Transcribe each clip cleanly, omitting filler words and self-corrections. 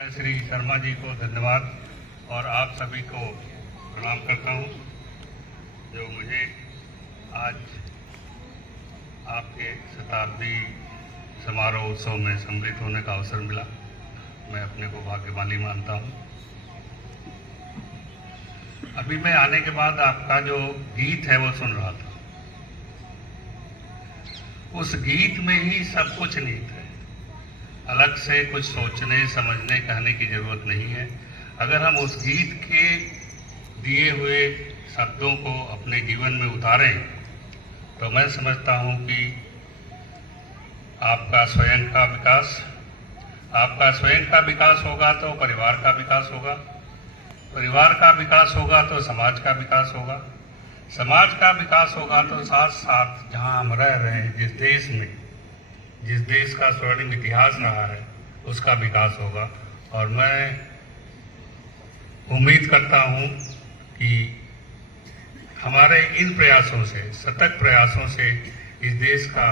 श्री शर्मा जी को धन्यवाद और आप सभी को प्रणाम करता हूं जो मुझे आज आपके शताब्दी समारोह उत्सव में सम्मिलित होने का अवसर मिला। मैं अपने को भाग्यशाली मानता हूं। अभी मैं आने के बाद आपका जो गीत है वो सुन रहा था। उस गीत में ही सब कुछ निहित है। अलग से कुछ सोचने समझने कहने की जरूरत नहीं है। अगर हम उस गीत के दिए हुए शब्दों को अपने जीवन में उतारें तो मैं समझता हूं कि आपका स्वयं का विकास होगा तो परिवार का विकास होगा, परिवार का विकास होगा तो समाज का विकास होगा, समाज का विकास होगा तो साथ साथ जहां हम रह रहे हैं जिस देश का स्वर्णिम इतिहास रहा है उसका विकास होगा। और मैं उम्मीद करता हूं कि हमारे इन प्रयासों से, सतत प्रयासों से इस देश का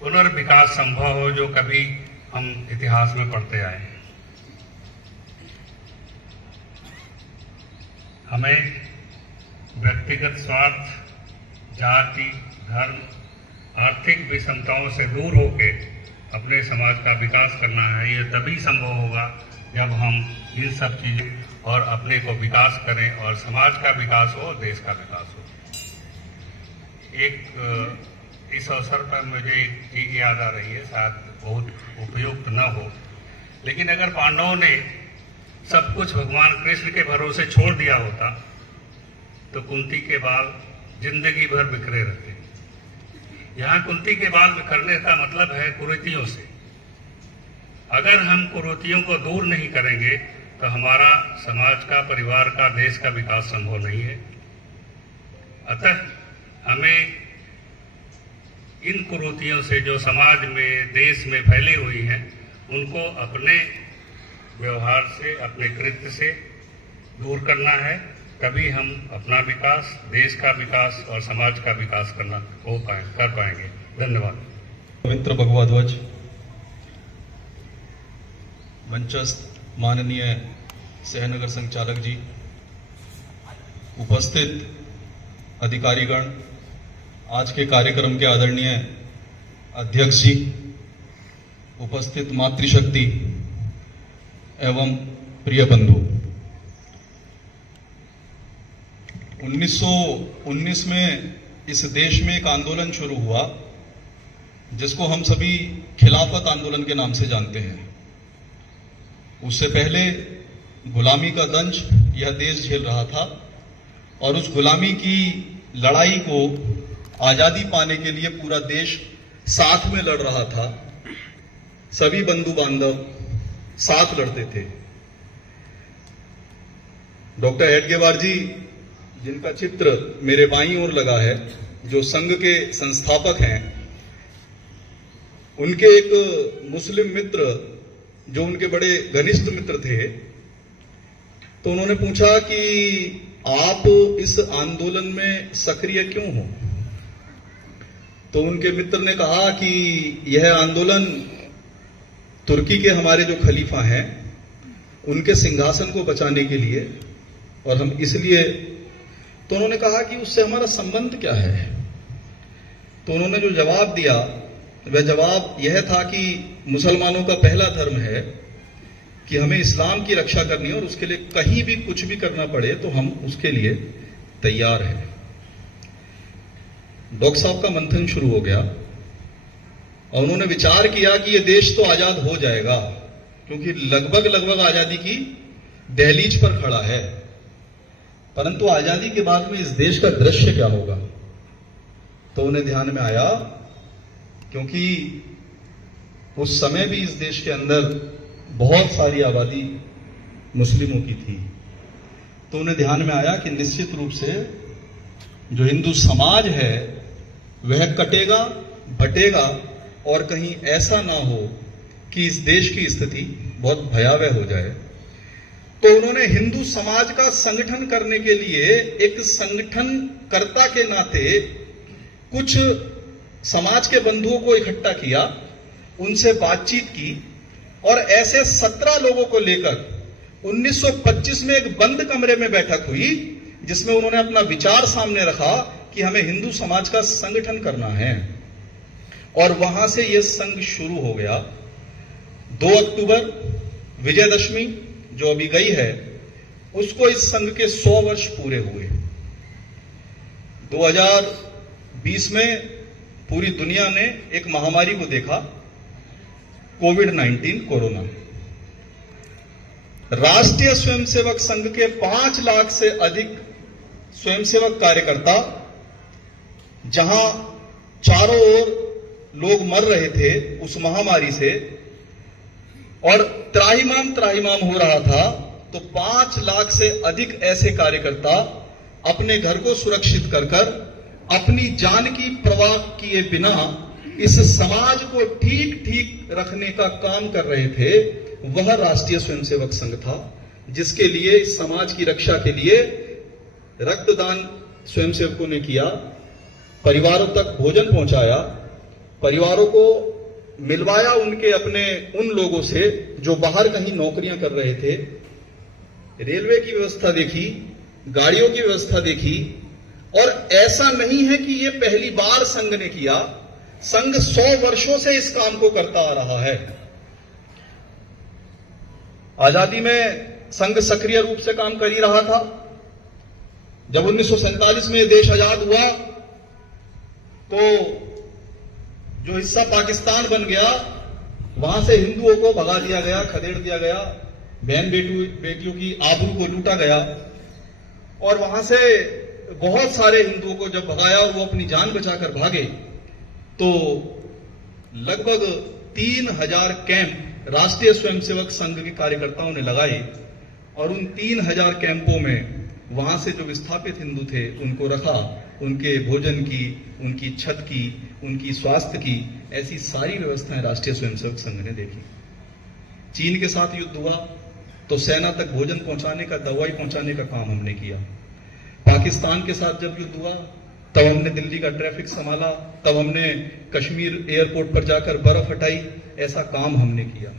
पुनर्विकास संभव हो जो कभी हम इतिहास में पढ़ते आए हैं। हमें व्यक्तिगत स्वार्थ, जाति, धर्म, आर्थिक विषमताओं से दूर होकर अपने समाज का विकास करना है। यह तभी संभव होगा जब हम इन सब चीजों और अपने को विकास करें और समाज का विकास हो, देश का विकास हो। इस अवसर पर मुझे एक चीज याद आ रही है, शायद बहुत उपयुक्त न हो, लेकिन अगर पांडवों ने सब कुछ भगवान कृष्ण के भरोसे छोड़ दिया होता तो कुंती के बाल जिंदगी भर बिखरे रहते। यहाँ कुंती के बाल बिखरने का मतलब है कुरीतियों से। अगर हम कुरीतियों को दूर नहीं करेंगे तो हमारा समाज का, परिवार का, देश का विकास संभव नहीं है। अतः हमें इन कुरीतियों से जो समाज में, देश में फैली हुई हैं, उनको अपने व्यवहार से, अपने कृत्य से दूर करना है। तभी हम अपना विकास, देश का विकास और समाज का विकास कर पाएंगे। धन्यवाद। पवित्र भगवा ध्वज, मंचस्थ माननीय सहनगर संचालक जी, उपस्थित अधिकारीगण, आज के कार्यक्रम के आदरणीय अध्यक्ष जी, उपस्थित मातृशक्ति एवं प्रिय बंधु, 1919 में इस देश में एक आंदोलन शुरू हुआ जिसको हम सभी खिलाफत आंदोलन के नाम से जानते हैं। उससे पहले गुलामी का दंश यह देश झेल रहा था और उस गुलामी की लड़ाई को आजादी पाने के लिए पूरा देश साथ में लड़ रहा था। सभी बंधु बांधव साथ लड़ते थे। डॉक्टर हेडगेवार जी, जिनका चित्र मेरे बाईं ओर लगा है, जो संघ के संस्थापक हैं, उनके एक मुस्लिम मित्र जो उनके बड़े घनिष्ठ मित्र थे, तो उन्होंने पूछा कि आप इस आंदोलन में सक्रिय क्यों हो? तो उनके मित्र ने कहा कि यह आंदोलन तुर्की के हमारे जो खलीफा हैं उनके सिंहासन को बचाने के लिए, और हम इसलिए। तो उन्होंने कहा कि उससे हमारा संबंध क्या है? तो उन्होंने जो जवाब दिया वह जवाब यह था कि मुसलमानों का पहला धर्म है कि हमें इस्लाम की रक्षा करनी है और उसके लिए कहीं भी कुछ भी करना पड़े तो हम उसके लिए तैयार हैं। डॉक्टर साहब का मंथन शुरू हो गया और उन्होंने विचार किया कि यह देश तो आजाद हो जाएगा, क्योंकि लगभग आजादी की दहलीज पर खड़ा है, परंतु आजादी के बाद में इस देश का दृश्य क्या होगा? तो उन्हें ध्यान में आया, क्योंकि उस समय भी इस देश के अंदर बहुत सारी आबादी मुस्लिमों की थी, तो उन्हें ध्यान में आया कि निश्चित रूप से जो हिंदू समाज है वह कटेगा, बटेगा और कहीं ऐसा ना हो कि इस देश की स्थिति बहुत भयावह हो जाए। तो उन्होंने हिंदू समाज का संगठन करने के लिए एक संगठनकर्ता के नाते कुछ समाज के बंधुओं को इकट्ठा किया, उनसे बातचीत की और ऐसे 17 लोगों को लेकर 1925 में एक बंद कमरे में बैठक हुई, जिसमें उन्होंने अपना विचार सामने रखा कि हमें हिंदू समाज का संगठन करना है। और वहां से यह संघ शुरू हो गया। 2 अक्टूबर विजयदशमी जो अभी गई है, उसको इस संघ के 100 वर्ष पूरे हुए। 2020 में पूरी दुनिया ने एक महामारी को देखा, कोविड-19 कोरोना। राष्ट्रीय स्वयंसेवक संघ के 5 लाख से अधिक स्वयंसेवक कार्यकर्ता, जहां चारों ओर लोग मर रहे थे उस महामारी से और त्राहिमाम हो रहा था, तो 5 लाख से अधिक ऐसे कार्यकर्ता अपने घर को सुरक्षित कर अपनी जान की परवाह किए बिना इस समाज को ठीक रखने का काम कर रहे थे। वह राष्ट्रीय स्वयंसेवक संघ था, जिसके लिए इस समाज की रक्षा के लिए रक्तदान स्वयंसेवकों ने किया, परिवारों तक भोजन पहुंचाया, परिवारों को मिलवाया उनके अपने उन लोगों से जो बाहर कहीं नौकरियां कर रहे थे, रेलवे की व्यवस्था देखी, गाड़ियों की व्यवस्था देखी। और ऐसा नहीं है कि यह पहली बार संघ ने किया, संघ 100 वर्षों से इस काम को करता आ रहा है। आजादी में संघ सक्रिय रूप से काम कर ही रहा था। जब 1947 में देश आजाद हुआ तो जो हिस्सा पाकिस्तान बन गया, वहां से हिंदुओं को भगा दिया गया, खदेड़ दिया गया, बहन बेटियों की आबरू को लूटा गया। और वहां से बहुत सारे हिंदुओं को जब भगाया और वो अपनी जान बचाकर भागे, तो लगभग 3000 कैंप राष्ट्रीय स्वयंसेवक संघ के कार्यकर्ताओं ने लगाए। और उन 3000 कैंपों में वहां से जो विस्थापित हिंदू थे उनको रखा, उनके भोजन की, उनकी छत की, उनकी स्वास्थ्य की, ऐसी सारी व्यवस्थाएं राष्ट्रीय स्वयंसेवक संघ ने देखी। चीन के साथ युद्ध हुआ तो सेना तक भोजन पहुंचाने का, दवाई पहुंचाने का काम हमने किया। पाकिस्तान के साथ जब युद्ध हुआ तब हमने दिल्ली का ट्रैफिक संभाला, तब हमने कश्मीर एयरपोर्ट पर जाकर बर्फ हटाई, ऐसा काम हमने किया।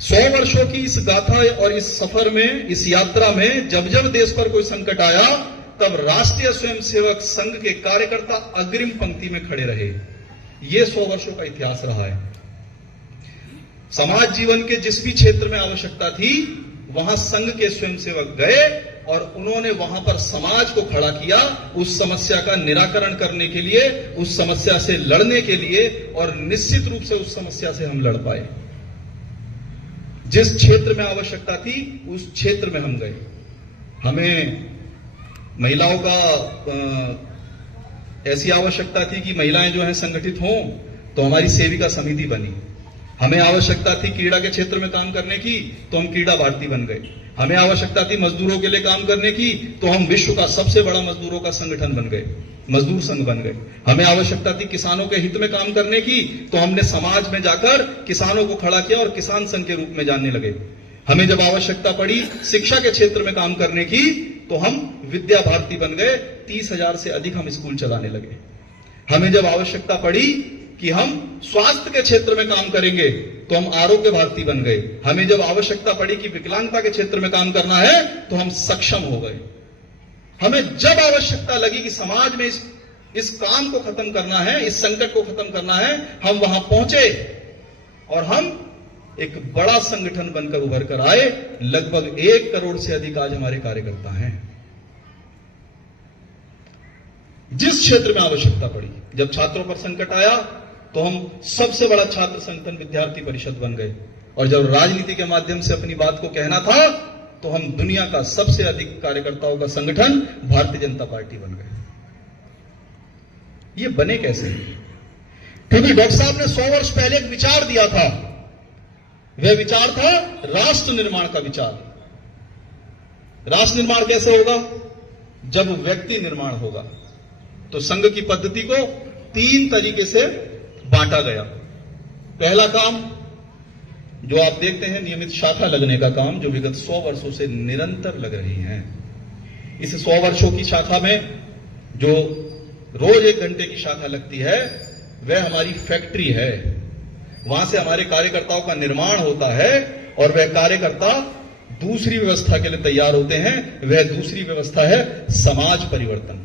100 वर्षों की इस गाथा और इस सफर में, इस यात्रा में जब जब देश पर कोई संकट आया, तब राष्ट्रीय स्वयंसेवक संघ के कार्यकर्ता अग्रिम पंक्ति में खड़े रहे। यह 100 वर्षों का इतिहास रहा है। समाज जीवन के जिस भी क्षेत्र में आवश्यकता थी, वहां संघ के स्वयंसेवक गए और उन्होंने वहां पर समाज को खड़ा किया, उस समस्या का निराकरण करने के लिए, उस समस्या से लड़ने के लिए। और निश्चित रूप से उस समस्या से हम लड़ पाए। जिस क्षेत्र में आवश्यकता थी उस क्षेत्र में हम गए। हमें महिलाओं का ऐसी आवश्यकता थी कि महिलाएं जो हैं संगठित हों, तो हमारी सेविका समिति बनी। हमें आवश्यकता थी क्रीड़ा के क्षेत्र में काम करने की, तो हम क्रीड़ा भारती बन गए। हमें आवश्यकता थी मजदूरों के लिए काम करने की, तो हम विश्व का सबसे बड़ा मजदूरों का संगठन बन गए, मजदूर संघ बन गए। हमें आवश्यकता थी किसानों के हित में काम करने की, तो हमने समाज में जाकर किसानों को खड़ा किया और किसान संघ के रूप में जानने लगे। हमें जब आवश्यकता पड़ी शिक्षा के क्षेत्र में काम करने की, तो हम विद्या भारती बन गए। 30,000 से अधिक हम स्कूल चलाने लगे। हमें जब आवश्यकता पड़ी कि हम स्वास्थ्य के क्षेत्र में काम करेंगे, तो हम आरोग्य भारती बन गए। हमें जब आवश्यकता पड़ी कि विकलांगता के क्षेत्र में काम करना है, तो हम सक्षम हो गए। हमें जब आवश्यकता लगी कि समाज में इस काम को खत्म करना है, इस संकट को खत्म करना है, हम वहां पहुंचे और हम एक बड़ा संगठन बनकर उभर कर आए। लगभग 1 करोड़ से अधिक आज हमारे कार्यकर्ता हैं। जिस क्षेत्र में आवश्यकता पड़ी, जब छात्रों पर संकट आया, तो हम सबसे बड़ा छात्र संगठन विद्यार्थी परिषद बन गए। और जब राजनीति के माध्यम से अपनी बात को कहना था, तो हम दुनिया का सबसे अधिक कार्यकर्ताओं का संगठन भारतीय जनता पार्टी बन गए। ये बने कैसे? क्योंकि डॉक्टर साहब ने 100 वर्ष पहले एक विचार दिया था। वह विचार था राष्ट्र निर्माण का विचार। राष्ट्र निर्माण कैसे होगा? जब व्यक्ति निर्माण होगा। तो संघ की पद्धति को 3 तरीके से बांटा गया। पहला काम जो आप देखते हैं, नियमित शाखा लगने का काम, जो विगत 100 वर्षों से निरंतर लग रही है। इस 100 वर्षों की शाखा में जो रोज 1 घंटे की शाखा लगती है, वह हमारी फैक्ट्री है। वहां से हमारे कार्यकर्ताओं का निर्माण होता है और वह कार्यकर्ता दूसरी व्यवस्था के लिए तैयार होते हैं। वह दूसरी व्यवस्था है समाज परिवर्तन।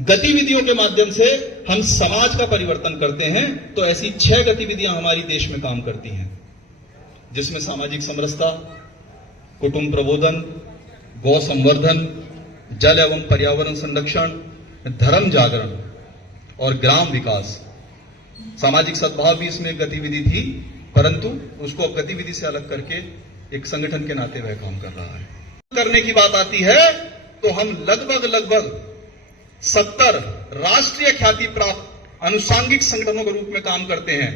गतिविधियों के माध्यम से हम समाज का परिवर्तन करते हैं। तो ऐसी 6 गतिविधियां हमारी देश में काम करती हैं, जिसमें सामाजिक समरसता, कुटुंब प्रबोधन, गौ संवर्धन, जल एवं पर्यावरण संरक्षण, धर्म जागरण और ग्राम विकास। सामाजिक सद्भाव भी इसमें एक गतिविधि थी, परंतु उसको अब गतिविधि से अलग करके एक संगठन के नाते वह काम कर रहा है। करने की बात आती है तो हम लगभग 70 राष्ट्रीय ख्याति प्राप्त अनुषांगिक संगठनों के रूप में काम करते हैं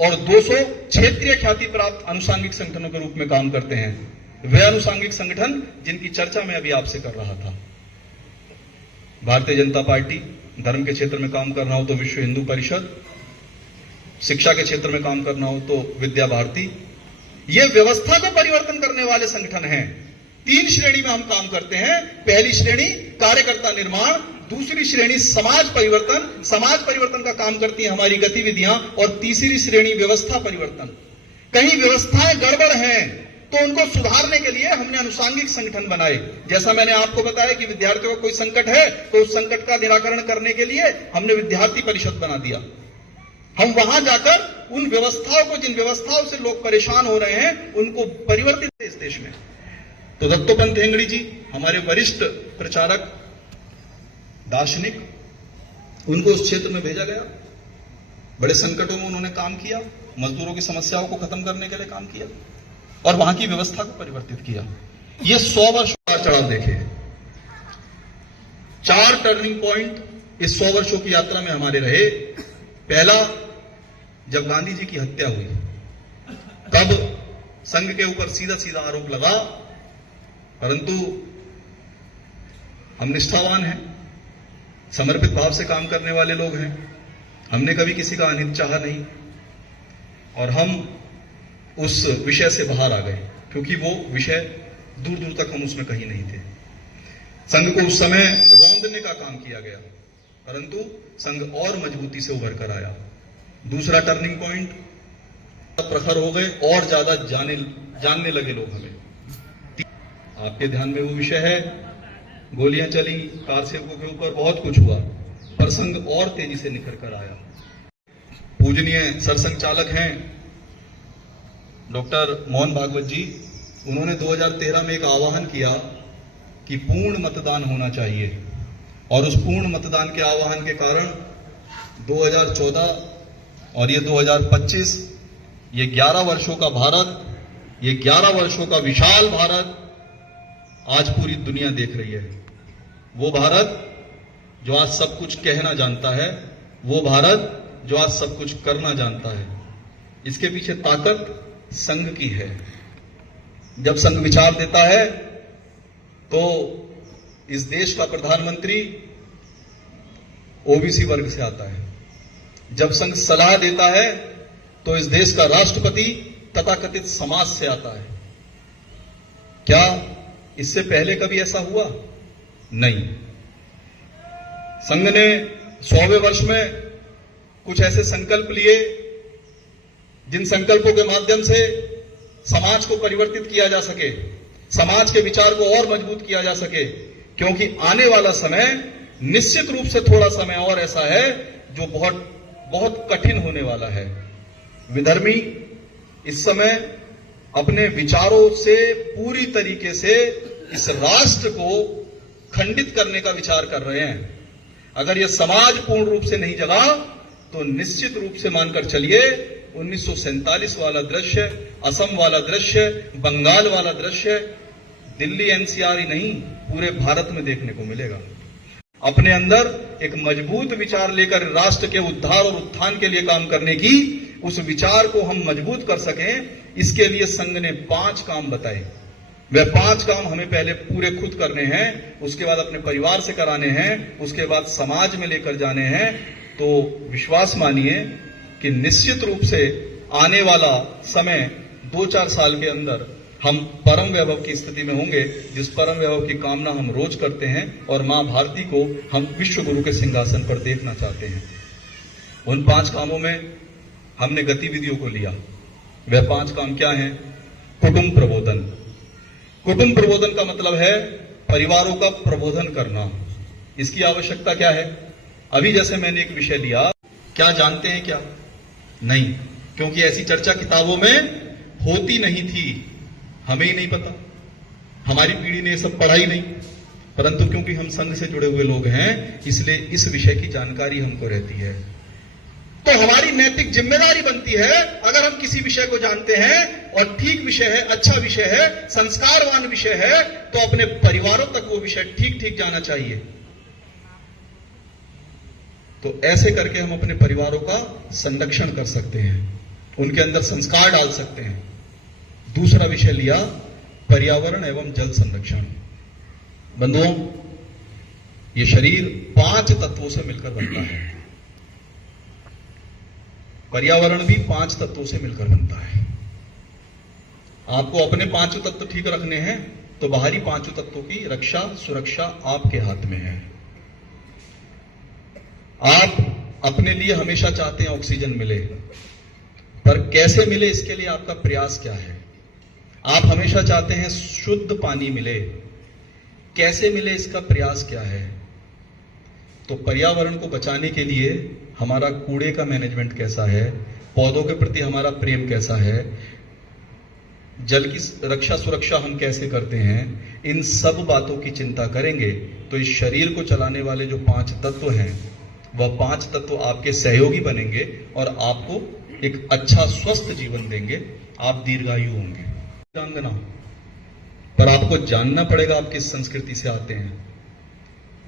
और 200 क्षेत्रीय ख्याति प्राप्त अनुषांगिक संगठनों के रूप में काम करते हैं। वे अनुषांगिक संगठन जिनकी चर्चा मैं अभी आपसे कर रहा था, भारतीय जनता पार्टी, धर्म के क्षेत्र में काम करना हो तो विश्व हिंदू परिषद, शिक्षा के क्षेत्र में काम करना हो तो विद्या भारती। ये व्यवस्था को परिवर्तन करने वाले संगठन हैं। 3 श्रेणी में हम काम करते हैं। पहली श्रेणी कार्यकर्ता निर्माण, दूसरी श्रेणी समाज परिवर्तन। समाज परिवर्तन का काम करती है हमारी गतिविधियां। और तीसरी श्रेणी व्यवस्था परिवर्तन। कहीं व्यवस्थाएं गड़बड़ हैं तो उनको सुधारने के लिए हमने अनुषांगिक संगठन बनाए। जैसा मैंने आपको बताया कि विद्यार्थियों का कोई संकट है तो उस संकट का निराकरण करने के लिए हमने विद्यार्थी परिषद बना दिया। हम वहां जाकर उन व्यवस्थाओं को, जिन व्यवस्थाओं से लोग परेशान हो रहे हैं, उनको परिवर्तित इस देश में। तो दत्तोपंत ठेंगड़ी जी हमारे वरिष्ठ प्रचारक, दार्शनिक, उनको उस क्षेत्र में भेजा गया। बड़े संकटों में उन्होंने काम किया, मजदूरों की समस्याओं को खत्म करने के लिए काम किया और वहां की व्यवस्था को परिवर्तित किया। ये 100 वर्ष का चढ़ाव देखे। 4 टर्निंग पॉइंट इस 100 वर्षों की यात्रा में हमारे रहे। पहला, जब गांधी जी की हत्या हुई, तब संघ के ऊपर सीधा सीधा आरोप लगा, परंतु हम निष्ठावान हैं, समर्पित भाव से काम करने वाले लोग हैं। हमने कभी किसी का अनित चाहा नहीं और हम उस विषय से बाहर आ गए, क्योंकि वो विषय दूर दूर तक हम उसमें कहीं नहीं थे। संघ को उस समय रौंदने का काम किया गया, परंतु संघ और मजबूती से उभर कर आया। दूसरा टर्निंग पॉइंट, प्रखर हो गए और ज्यादा जानने लगे लोग हमें। आपके ध्यान में वो विषय है, गोलियां चली, कार सेवकों के ऊपर बहुत कुछ हुआ, पर संघ और तेजी से निखर कर आया। पूजनीय सरसंघ चालक हैं डॉक्टर मोहन भागवत जी, उन्होंने 2013 में एक आह्वान किया कि पूर्ण मतदान होना चाहिए और उस पूर्ण मतदान के आह्वान के कारण 2014 और ये 2025, ये 11 वर्षों का भारत, ये 11 वर्षों का विशाल भारत आज पूरी दुनिया देख रही है। वो भारत जो आज सब कुछ कहना जानता है, वो भारत जो आज सब कुछ करना जानता है। इसके पीछे ताकत संघ की है। जब संघ विचार देता है तो इस देश का प्रधानमंत्री ओबीसी वर्ग से आता है। जब संघ सलाह देता है तो इस देश का राष्ट्रपति तथाकथित समाज से आता है। क्या इससे पहले कभी ऐसा हुआ? नहीं। संघ ने 100वें वर्ष में कुछ ऐसे संकल्प लिए जिन संकल्पों के माध्यम से समाज को परिवर्तित किया जा सके, समाज के विचार को और मजबूत किया जा सके, क्योंकि आने वाला समय निश्चित रूप से थोड़ा समय और ऐसा है जो बहुत बहुत कठिन होने वाला है। विधर्मी इस समय अपने विचारों से पूरी तरीके से इस राष्ट्र को खंडित करने का विचार कर रहे हैं। अगर यह समाज पूर्ण रूप से नहीं जगा तो निश्चित रूप से मानकर चलिए 1947 वाला दृश्य, असम वाला दृश्य, बंगाल वाला दृश्य दिल्ली एनसीआर ही नहीं पूरे भारत में देखने को मिलेगा। अपने अंदर एक मजबूत विचार लेकर राष्ट्र के उद्धार और उत्थान के लिए काम करने की, उस विचार को हम मजबूत कर सकें, इसके लिए संघ ने 5 काम बताए। वह 5 काम हमें पहले पूरे खुद करने हैं, उसके बाद अपने परिवार से कराने हैं, उसके बाद समाज में लेकर जाने हैं। तो विश्वास मानिए कि निश्चित रूप से आने वाला समय 2-4 साल के अंदर हम परम वैभव की स्थिति में होंगे, जिस परम वैभव की कामना हम रोज करते हैं, और मां भारती को हम विश्व गुरु के सिंहासन पर देखना चाहते हैं। उन 5 कामों में हमने गतिविधियों को लिया। वह 5 काम क्या हैं? कुटुंब प्रबोधन। कुटुंब प्रबोधन का मतलब है परिवारों का प्रबोधन करना। इसकी आवश्यकता क्या है? अभी जैसे मैंने एक विषय लिया, क्या जानते हैं क्या? नहीं, क्योंकि ऐसी चर्चा किताबों में होती नहीं थी, हमें ही नहीं पता, हमारी पीढ़ी ने ये सब पढ़ा ही नहीं। परंतु क्योंकि हम संघ से जुड़े हुए लोग हैं, इसलिए इस विषय की जानकारी हमको रहती है। तो हमारी नैतिक जिम्मेदारी बनती है, अगर हम किसी विषय को जानते हैं और ठीक विषय है, अच्छा विषय है, संस्कारवान विषय है, तो अपने परिवारों तक वो विषय ठीक ठीक जाना चाहिए। तो ऐसे करके हम अपने परिवारों का संरक्षण कर सकते हैं, उनके अंदर संस्कार डाल सकते हैं। दूसरा विषय लिया पर्यावरण एवं जल संरक्षण। बंधुओं, ये शरीर 5 तत्वों से मिलकर बनता है। पर्यावरण भी 5 तत्वों से मिलकर बनता है। आपको अपने 5 तत्व ठीक रखने हैं, तो बाहरी 5 तत्वों की रक्षा सुरक्षा आपके हाथ में है। आप अपने लिए हमेशा चाहते हैं ऑक्सीजन मिले, पर कैसे मिले, इसके लिए आपका प्रयास क्या है? आप हमेशा चाहते हैं शुद्ध पानी मिले, कैसे मिले, इसका प्रयास क्या है? तो पर्यावरण को बचाने के लिए हमारा कूड़े का मैनेजमेंट कैसा है, पौधों के प्रति हमारा प्रेम कैसा है, जल की रक्षा सुरक्षा हम कैसे करते हैं, इन सब बातों की चिंता करेंगे तो इस शरीर को चलाने वाले जो 5 तत्व हैं, वह 5 तत्व आपके सहयोगी बनेंगे और आपको एक अच्छा स्वस्थ जीवन देंगे। आप दीर्घायु होंगे। वीरांगना, पर आपको जानना पड़ेगा आप किस संस्कृति से आते हैं।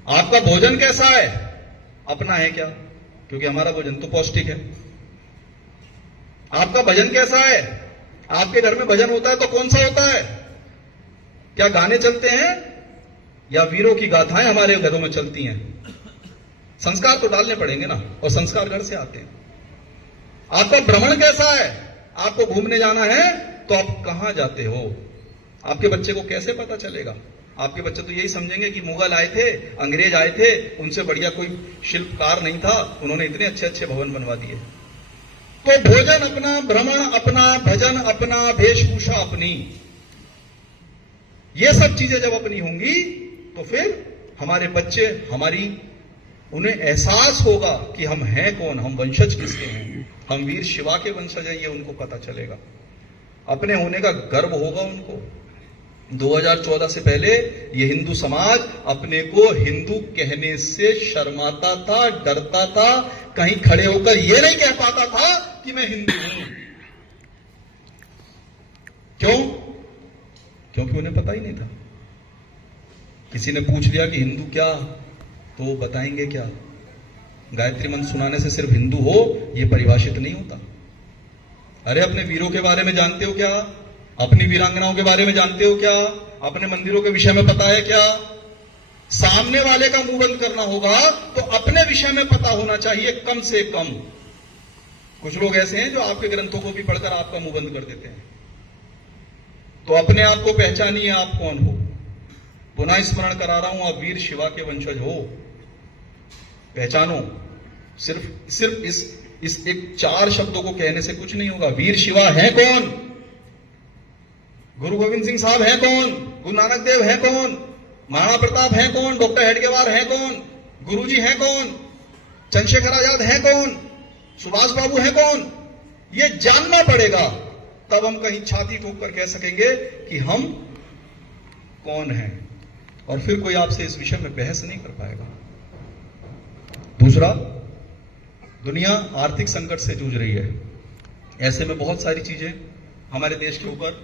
आपका भोजन कैसा है? अपना है क्या? क्योंकि हमारा भोजन तो पौष्टिक है। आपका भजन कैसा है? आपके घर में भजन होता है तो कौन सा होता है? क्या गाने चलते हैं या वीरों की गाथाएं हमारे घरों में चलती हैं? संस्कार तो डालने पड़ेंगे ना, और संस्कार घर से आते हैं। आपका भ्रमण कैसा है? आपको घूमने जाना है तो आप कहां जाते हो? आपके बच्चे को कैसे पता चलेगा? आपके बच्चे तो यही समझेंगे कि मुगल आए थे, अंग्रेज आए थे, उनसे बढ़िया कोई शिल्पकार नहीं था, उन्होंने इतने अच्छे अच्छे भवन बनवा दिए। तो भोजन अपना, भ्रमण अपना, भजन अपना, वेशभूषा अपनी, ये सब चीजें जब अपनी होंगी तो फिर हमारे बच्चे, उन्हें एहसास होगा कि हम हैं कौन, हम वंशज किसके हैं, हम वीर शिवा के वंशज हैं, ये उनको पता चलेगा। अपने होने का गर्व होगा उनको। 2014 से पहले ये हिंदू समाज अपने को हिंदू कहने से शर्माता था, डरता था, कहीं खड़े होकर ये नहीं कह पाता था कि मैं हिंदू हूं। क्यों? क्योंकि उन्हें पता ही नहीं था। किसी ने पूछ लिया कि हिंदू क्या, तो वो बताएंगे क्या? गायत्री मंत्र सुनाने से सिर्फ हिंदू हो ये परिभाषित नहीं होता। अरे अपने वीरों के बारे में जानते हो क्या? अपनी वीरांगनाओं के बारे में जानते हो क्या? अपने मंदिरों के विषय में पता है क्या? सामने वाले का मुंह बंद करना होगा तो अपने विषय में पता होना चाहिए कम से कम। कुछ लोग ऐसे हैं जो आपके ग्रंथों को भी पढ़कर आपका मुंह बंद कर देते हैं। तो अपने आप को पहचानिए, आप कौन हो। पुनः स्मरण करा रहा हूं, आप वीर शिवा के वंशज हो। पहचानो। सिर्फ इस एक 4 शब्दों को कहने से कुछ नहीं होगा। वीर शिवा है कौन? गुरु गोविंद सिंह साहब हैं कौन? गुरु नानक देव हैं कौन? महाराणा प्रताप हैं कौन? डॉक्टर हेडगेवार हैं कौन? गुरुजी हैं कौन? चंद्रशेखर आजाद हैं कौन? सुभाष बाबू हैं कौन? ये जानना पड़ेगा, तब हम कहीं छाती ठोक कर कह सकेंगे कि हम कौन हैं, और फिर कोई आपसे इस विषय में बहस नहीं कर पाएगा। दूसरा, दुनिया आर्थिक संकट से जूझ रही है। ऐसे में बहुत सारी चीजें हमारे देश के ऊपर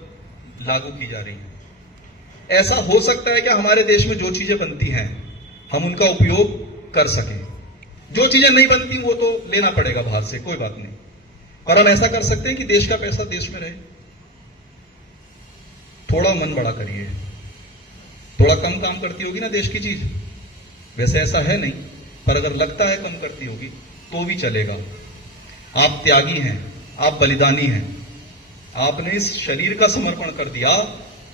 लागू की जा रही हैं। ऐसा हो सकता है कि हमारे देश में जो चीजें बनती हैं हम उनका उपयोग कर सकें। जो चीजें नहीं बनती वो तो लेना पड़ेगा बाहर से, कोई बात नहीं। पर हम ऐसा कर सकते हैं कि देश का पैसा देश में रहे। थोड़ा मन बड़ा करिए। थोड़ा कम काम करती होगी ना देश की चीज, वैसे ऐसा है नहीं, पर अगर लगता है कम करती होगी तो भी चलेगा। आप त्यागी हैं, आप बलिदानी हैं, आपने इस शरीर का समर्पण कर दिया।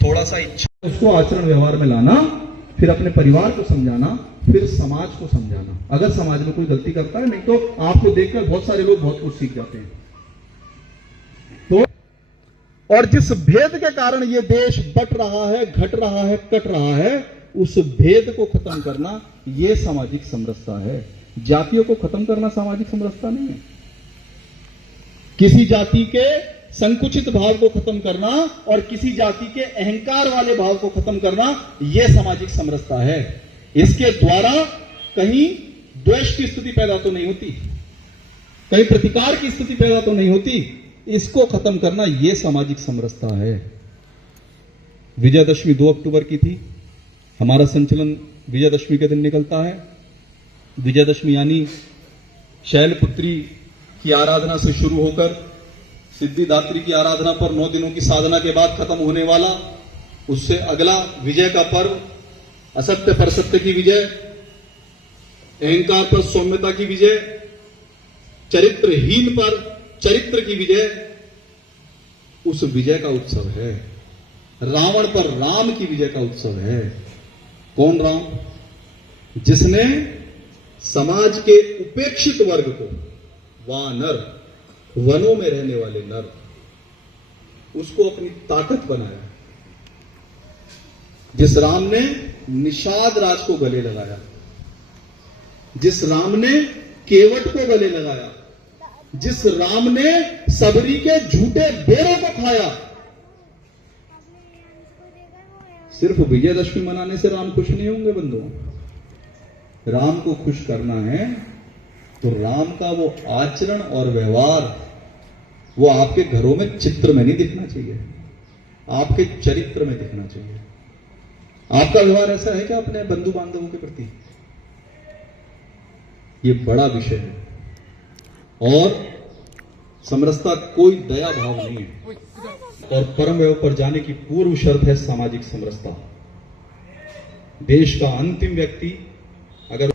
थोड़ा सा इच्छा उसको आचरण व्यवहार में लाना, फिर अपने परिवार को समझाना, फिर समाज को समझाना। अगर समाज में कोई गलती करता है, नहीं तो आपको देखकर बहुत सारे लोग बहुत कुछ सीख जाते हैं। और जिस भेद के कारण ये देश बट रहा है, घट रहा है, कट रहा है, उस भेद को खत्म करना ये सामाजिक समरसता है। जातियों को खत्म करना सामाजिक समरसता नहीं है। किसी जाति के संकुचित भाव को खत्म करना और किसी जाति के अहंकार वाले भाव को खत्म करना यह सामाजिक समरसता है। इसके द्वारा कहीं द्वेष की स्थिति पैदा तो नहीं होती, कहीं प्रतिकार की स्थिति पैदा तो नहीं होती। इसको खत्म करना यह सामाजिक समरसता है। विजयदशमी 2 अक्टूबर की थी। हमारा संचलन विजयदशमी के दिन निकलता है। विजयदशमी यानी शैलपुत्री की आराधना से शुरू होकर सिद्धिदात्री की आराधना पर 9 दिनों की साधना के बाद खत्म होने वाला, उससे अगला विजय का पर्व, असत्य पर सत्य की विजय, अहंकार पर सौम्यता की विजय, चरित्रहीन पर चरित्र की विजय, उस विजय का उत्सव है। रावण पर राम की विजय का उत्सव है। कौन राम? जिसने समाज के उपेक्षित वर्ग को, वानर, वनों में रहने वाले नर, उसको अपनी ताकत बनाया। जिस राम ने निषाद राज को गले लगाया, जिस राम ने केवट को गले लगाया, जिस राम ने सबरी के झूठे बेरों को खाया। सिर्फ विजयदशमी मनाने से राम खुश नहीं होंगे बंधुओं। राम को खुश करना है तो राम का वो आचरण और व्यवहार वो आपके घरों में चित्र में नहीं दिखना चाहिए, आपके चरित्र में दिखना चाहिए। आपका व्यवहार ऐसा है क्या अपने बंधु बांधवों के प्रति? ये बड़ा विषय है। और समरसता कोई दया भाव नहीं है। और परम वैभव पर जाने की पूर्व शर्त है सामाजिक समरसता। देश का अंतिम व्यक्ति अगर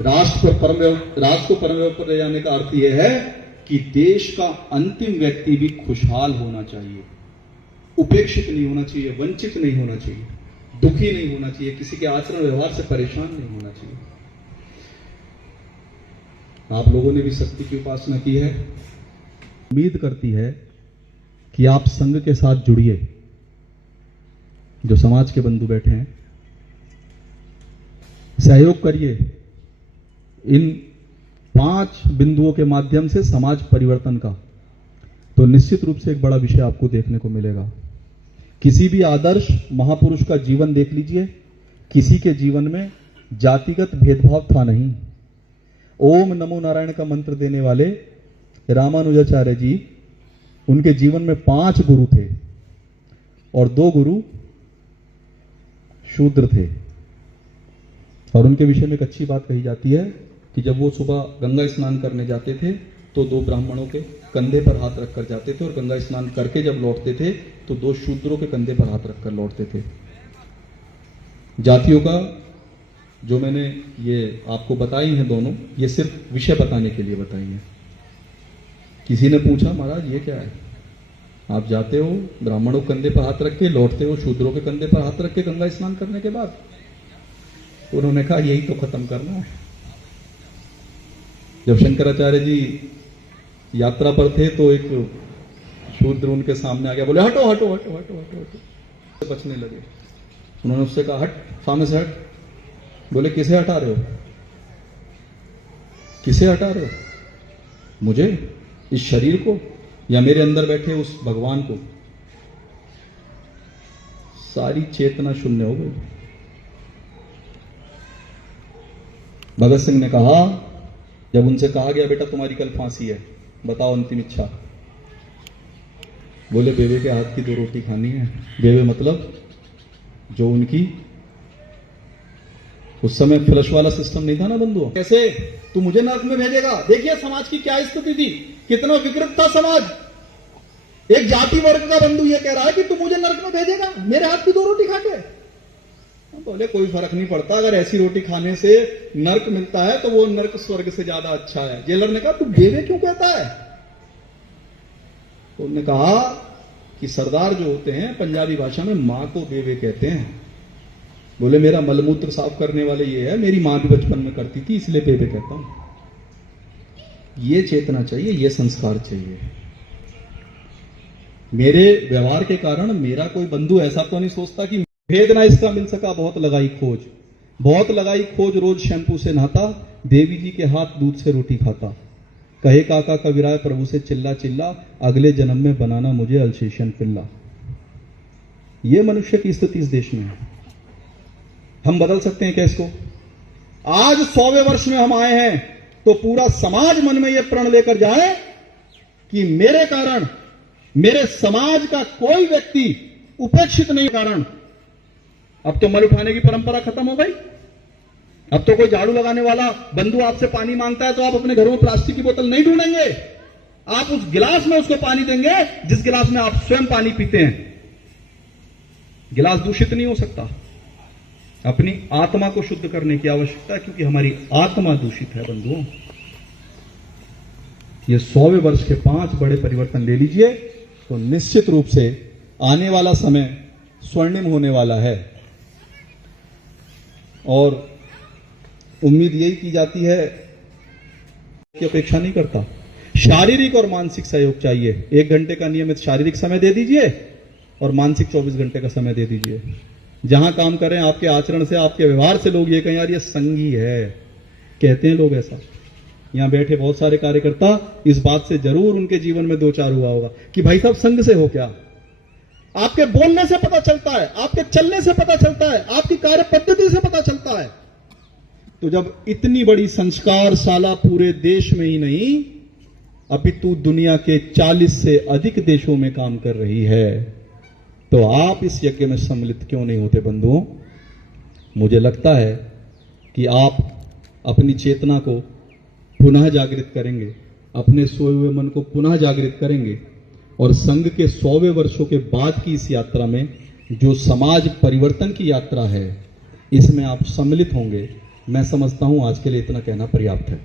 राष्ट्र को परम वैभव पर ले जाने का अर्थ यह है कि देश का अंतिम व्यक्ति भी खुशहाल होना चाहिए, उपेक्षित नहीं होना चाहिए, वंचित नहीं होना चाहिए, दुखी नहीं होना चाहिए, किसी के आचरण व्यवहार से परेशान नहीं होना चाहिए। आप लोगों ने भी शक्ति की उपासना की है। उम्मीद करती है कि आप संघ के साथ जुड़िए। जो समाज के बंधु बैठे हैं, सहयोग करिए। इन 5 बिंदुओं के माध्यम से समाज परिवर्तन का तो निश्चित रूप से एक बड़ा विषय आपको देखने को मिलेगा। किसी भी आदर्श महापुरुष का जीवन देख लीजिए, किसी के जीवन में जातिगत भेदभाव था नहीं। ओम नमो नारायण का मंत्र देने वाले रामानुजाचार्य जी, उनके जीवन में 5 गुरु थे और 2 गुरु शूद्र थे। और उनके विषय में एक अच्छी बात कही जाती है कि जब वो सुबह गंगा स्नान करने जाते थे तो 2 ब्राह्मणों के कंधे पर हाथ रखकर जाते थे, और गंगा स्नान करके जब लौटते थे तो 2 शूद्रों के कंधे पर हाथ रखकर लौटते थे। जातियों का जो मैंने ये आपको बताई हैं दोनों, ये सिर्फ विषय बताने के लिए बताई है। किसी ने पूछा, महाराज ये क्या है? आप जाते हो ब्राह्मणों के कंधे पर हाथ रख के, लौटते हो शूद्रों के कंधे पर हाथ रख के गंगा स्नान करने के बाद। उन्होंने कहा यही तो खत्म करना है। जब शंकराचार्य जी यात्रा पर थे तो एक शूद्र उनके सामने आ गया, बोले हटो हटो हटो हटो हटो हटो, बचने लगे। उन्होंने उससे कहा हट, सामने से हट। बोले किसे हटा रहे हो? किसे हटा रहे हो? मुझे, इस शरीर को, या मेरे अंदर बैठे उस भगवान को? सारी चेतना शून्य हो गई। भगत सिंह ने कहा, जब उनसे कहा गया बेटा तुम्हारी कल फांसी है, बताओ अंतिम इच्छा। बोले बेवे के हाथ की 2 रोटी खानी है। बेवे मतलब जो उनकी, उस समय फ्लश वाला सिस्टम नहीं था ना बंधुओं। कैसे तू मुझे नरक में भेजेगा? देखिए समाज की क्या स्थिति थी, कितना विकृत था समाज। एक जाति वर्ग का बंधु ये कह रहा है कि तू मुझे नरक में भेजेगा मेरे हाथ की 2 रोटी खा के। बोले कोई फर्क नहीं पड़ता, अगर ऐसी रोटी खाने से नरक मिलता है तो वो नरक स्वर्ग से ज्यादा अच्छा है। जेलर ने कहा तू बेवे क्यों कहता है? तो उन्होंने कहा कि सरदार जो होते हैं पंजाबी भाषा में मां को बेवे कहते हैं। बोले मेरा मलमूत्र साफ करने वाले ये है, मेरी मां भी बचपन में करती थी इसलिए बेबे कहता हूं। ये चेतना चाहिए, ये संस्कार चाहिए। मेरे व्यवहार के कारण मेरा कोई बंधु ऐसा तो नहीं सोचता कि भेद ना इसका मिल सका, बहुत लगाई खोज, रोज शैंपू से नहाता, देवी जी के हाथ दूध से रोटी खाता, कहे काका कविराय प्रभु से चिल्ला चिल्ला, अगले जन्म में बनाना मुझे अल्सेशियन पिल्ला। ये मनुष्य की स्थिति इस देश में है। हम बदल सकते हैं क्या इसको? आज 100वें वर्ष में हम आए हैं तो पूरा समाज मन में यह प्रण लेकर जाए कि मेरे कारण मेरे समाज का कोई व्यक्ति उपेक्षित नहीं। कारण अब तो मल उठाने की परंपरा खत्म हो गई। अब तो कोई झाड़ू लगाने वाला बंधु आपसे पानी मांगता है तो आप अपने घरों में प्लास्टिक की बोतल नहीं ढूंढेंगे, आप उस गिलास में उसको पानी देंगे जिस गिलास में आप स्वयं पानी पीते हैं। गिलास दूषित नहीं हो सकता। अपनी आत्मा को शुद्ध करने की आवश्यकता है, क्योंकि हमारी आत्मा दूषित है। बंधुओं, ये 100वें वर्ष के 5 बड़े परिवर्तन ले लीजिए तो निश्चित रूप से आने वाला समय स्वर्णिम होने वाला है। और उम्मीद यही की जाती है कि अपेक्षा नहीं करता, शारीरिक और मानसिक सहयोग चाहिए। 1 घंटे का नियमित शारीरिक समय दे दीजिए और मानसिक 24 घंटे का समय दे दीजिए। जहां काम करें आपके आचरण से, आपके व्यवहार से लोग ये कहें यार ये संघी है, कहते हैं लोग ऐसा। यहां बैठे बहुत सारे कार्यकर्ता इस बात से जरूर उनके जीवन में 2-4 हुआ होगा कि भाई साहब संघ से हो क्या? आपके बोलने से पता चलता है, आपके चलने से पता चलता है, आपकी कार्य पद्धति से पता चलता है। तो जब इतनी बड़ी संस्कारशाला पूरे देश में ही नहीं अपितु दुनिया के 40 से अधिक देशों में काम कर रही है, तो आप इस यज्ञ में सम्मिलित क्यों नहीं होते बंधुओं? मुझे लगता है कि आप अपनी चेतना को पुनः जागृत करेंगे, अपने सोए हुए मन को पुनः जागृत करेंगे और संघ के 100वें वर्षों के बाद की इस यात्रा में जो समाज परिवर्तन की यात्रा है, इसमें आप सम्मिलित होंगे। मैं समझता हूं आज के लिए इतना कहना पर्याप्त है।